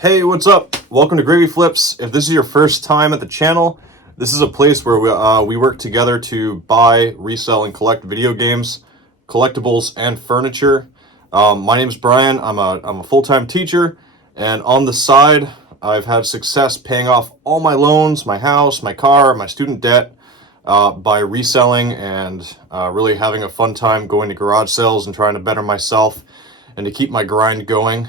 Hey, what's up? Welcome to Gravy Flips. If this is your first time at the channel, this is a place where we work together to buy, resell, and collect video games, collectibles, and furniture. My name is Brian. I'm a full-time teacher, and on the side, I've had success paying off all my loans, my house, my car, my student debt, by reselling and really having a fun time going to garage sales and trying to better myself and to keep my grind going.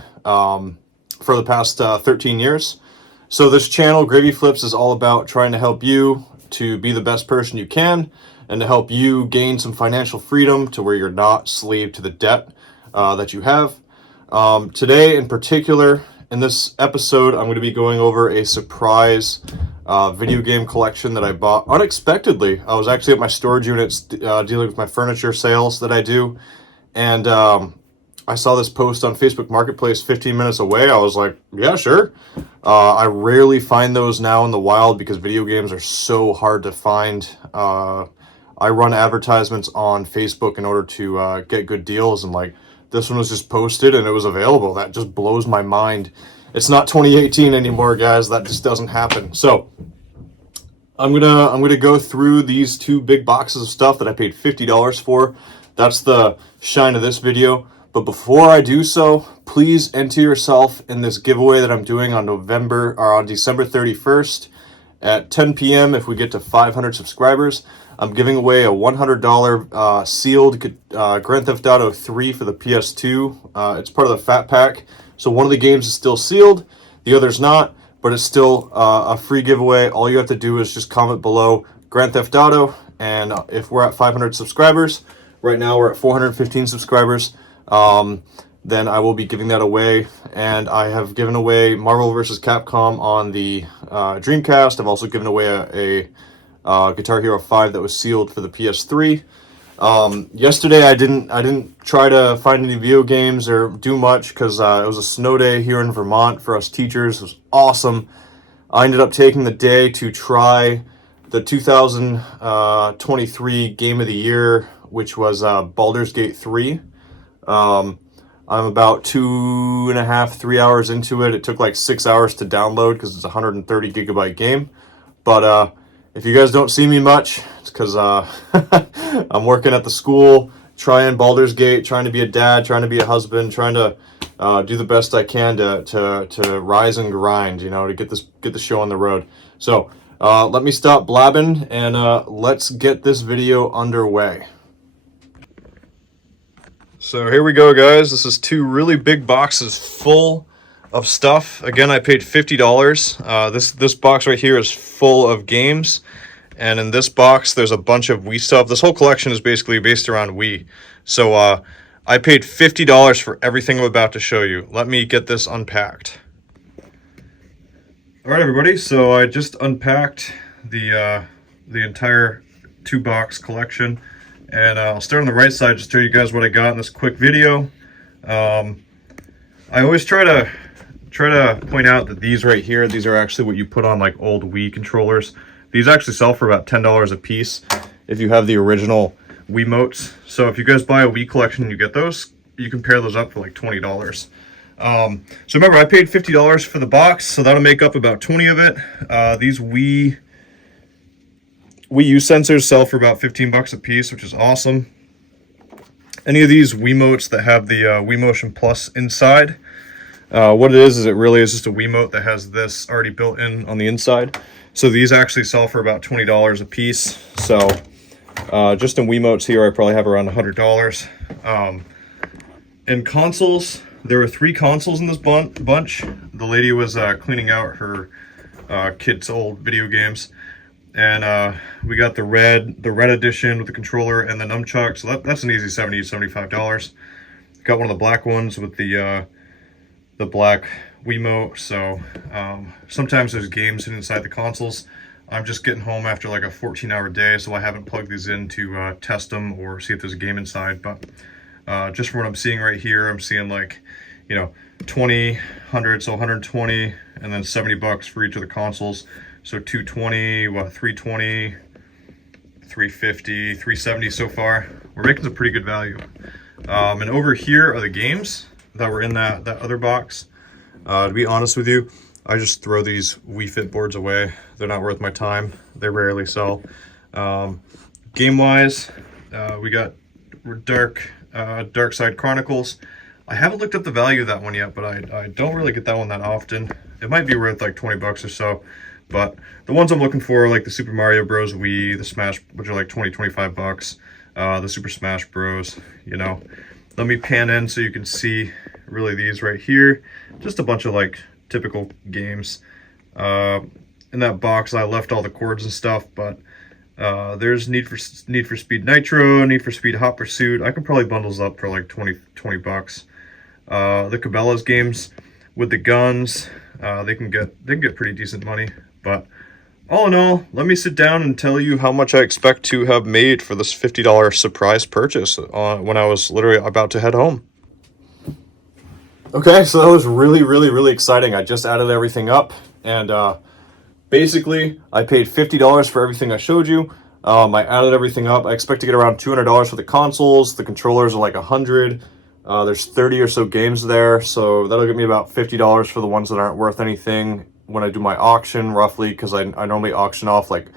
For the past 13 years. So this channel, Gravy Flips, is all about trying to help you to be the best person you can and to help you gain some financial freedom to where you're not slave to the debt that you have. Today in particular, in this episode, I'm going to be going over a surprise video game collection that I bought unexpectedly. I was actually at my storage units dealing with my furniture sales that I do, and I saw this post on Facebook Marketplace 15 minutes away. I was like, yeah, sure. I rarely find those now in the wild because video games are so hard to find. I run advertisements on Facebook in order to get good deals, and like this one was just posted and it was available. That just blows my mind. It's not 2018 anymore, guys. That just doesn't happen. So I'm gonna go through these two big boxes of stuff that I paid $50 for. That's the shine of this video. But before I do so, please enter yourself in this giveaway that I'm doing on December 31st at 10 p.m. If we get to 500 subscribers, I'm giving away a $100 sealed Grand Theft Auto 3 for the PS2. It's part of the Fat Pack. So one of the games is still sealed, the other's not, but it's still a free giveaway. All you have to do is just comment below Grand Theft Auto, and if we're at 500 subscribers, right now we're at 415 subscribers, then I will be giving that away. And I have given away Marvel vs. Capcom on the Dreamcast. I've also given away a Guitar Hero 5 that was sealed for the PS3. Yesterday I didn't try to find any video games or do much because it was a snow day here in Vermont for us teachers. It was awesome. I ended up taking the day to try the 2023 Game of the Year, which was Baldur's Gate 3. I'm about 2.5, 3 hours into it. It took like 6 hours to download because it's a 130 gigabyte game. But if you guys don't see me much, it's because I'm working at the school, trying Baldur's Gate, trying to be a dad, trying to be a husband, trying to do the best I can to rise and grind, you know, to get the show on the road. So let me stop blabbing and let's get this video underway. So here we go, guys. This is two really big boxes full of stuff. Again, I paid $50. This box right here is full of games, and in this box there's a bunch of Wii stuff. This whole collection is basically based around Wii. So I paid $50 for everything I'm about to show you. Let me get this unpacked. All right, everybody. So I just unpacked the entire two-box collection. And I'll start on the right side, just show you guys what I got in this quick video. I always try to point out that these right here, these are actually what you put on like old Wii controllers. These actually sell for about $10 a piece if you have the original Wiimotes. So if you guys buy a Wii collection and you get those, you can pair those up for like $20. So remember, I paid $50 for the box, so that'll make up about 20 of it. These Wii U sensors sell for about 15 bucks a piece, which is awesome. Any of these Wiimotes that have the Wii Motion Plus inside, what it is it really is just a Wiimote that has this already built in on the inside. So these actually sell for about $20 a piece. So just in Wiimotes here, I probably have around $100. In consoles, there were 3 consoles in this bunch. The lady was cleaning out her kids' old video games. And we got the red edition with the controller and the nunchuck, so that's an easy $70, $75. Got one of the black ones with the black Wiimote. So sometimes there's games inside the consoles. I'm just getting home after like a 14-hour day, so I haven't plugged these in to test them or see if there's a game inside. But just from what I'm seeing right here, I'm seeing like, you know, 20, 100, so 120, and then 70 bucks for each of the consoles. So 220, what, 320, 350, 370 so far. We're making some pretty good value. And over here are the games that were in that other box. To be honest with you, I just throw these Wii Fit boards away. They're not worth my time. They rarely sell. Game-wise, we got Dark Side Chronicles. I haven't looked up the value of that one yet, but I don't really get that one that often. It might be worth like 20 bucks or so. But the ones I'm looking for are like the Super Mario Bros. Wii, the Smash, which are like 20, 25 bucks. The Super Smash Bros, you know. Let me pan in so you can see really these right here. Just a bunch of like typical games. In that box I left all the cords and stuff, but there's Need for Speed Nitro, Need for Speed Hot Pursuit. I could probably bundle those up for like 20 bucks. The Cabela's games with the guns, they can get pretty decent money. But all in all, let me sit down and tell you how much I expect to have made for this $50 surprise purchase when I was literally about to head home. Okay, so that was really exciting. I just added everything up, and basically I paid $50 for everything I showed you. I added everything up. I expect to get around $200 for the consoles. The controllers are like $100. There's 30 or so games there, so that'll get me about $50 for the ones that aren't worth anything when I do my auction, roughly, because I normally auction off like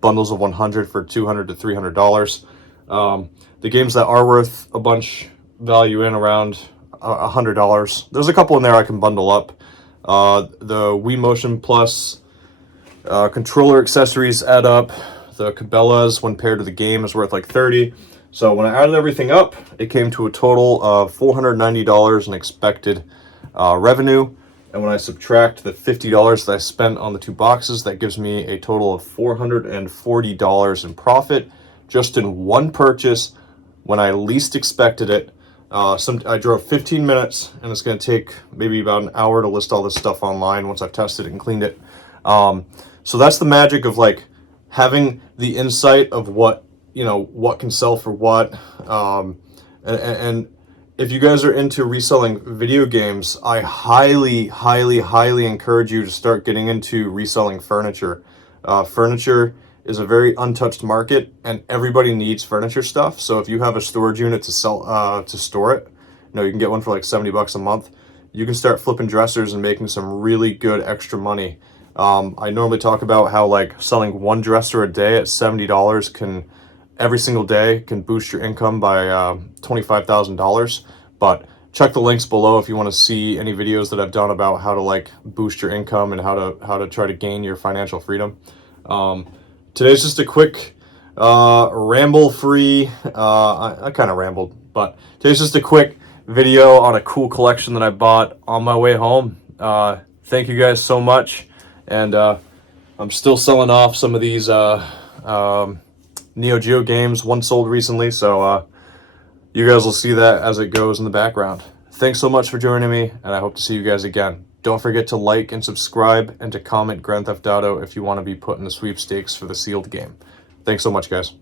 bundles of 100 for $200 to $300. The games that are worth a bunch value in around $100. There's a couple in there I can bundle up. The Wii Motion Plus controller accessories add up. The Cabela's, when paired to the game, is worth like $30. So when I added everything up, it came to a total of $490 in expected revenue. And when I subtract the $50 that I spent on the two boxes, that gives me a total of $440 in profit just in one purchase when I least expected it. I drove 15 minutes, and it's going to take maybe about an hour to list all this stuff online once I've tested it and cleaned it. So that's the magic of like having the insight of what can sell for what. And if you guys are into reselling video games, I highly encourage you to start getting into reselling furniture. Furniture is a very untouched market, and everybody needs furniture stuff. So if you have a storage unit to store it, you can get one for like 70 bucks a month. You can start flipping dressers and making some really good extra money. I normally talk about how like selling one dresser a day at $70 every single day can boost your income by $25,000. But check the links below if you want to see any videos that I've done about how to like boost your income and how to try to gain your financial freedom. Today's just a quick ramble-free. I kind of rambled, but today's just a quick video on a cool collection that I bought on my way home. Thank you guys so much, and I'm still selling off some of these Neo Geo games. One sold recently, so you guys will see that as it goes in the background. Thanks so much for joining me, and I hope to see you guys again. Don't forget to like and subscribe and to comment Grand Theft Auto if you want to be put in the sweepstakes for the sealed game. Thanks so much, guys.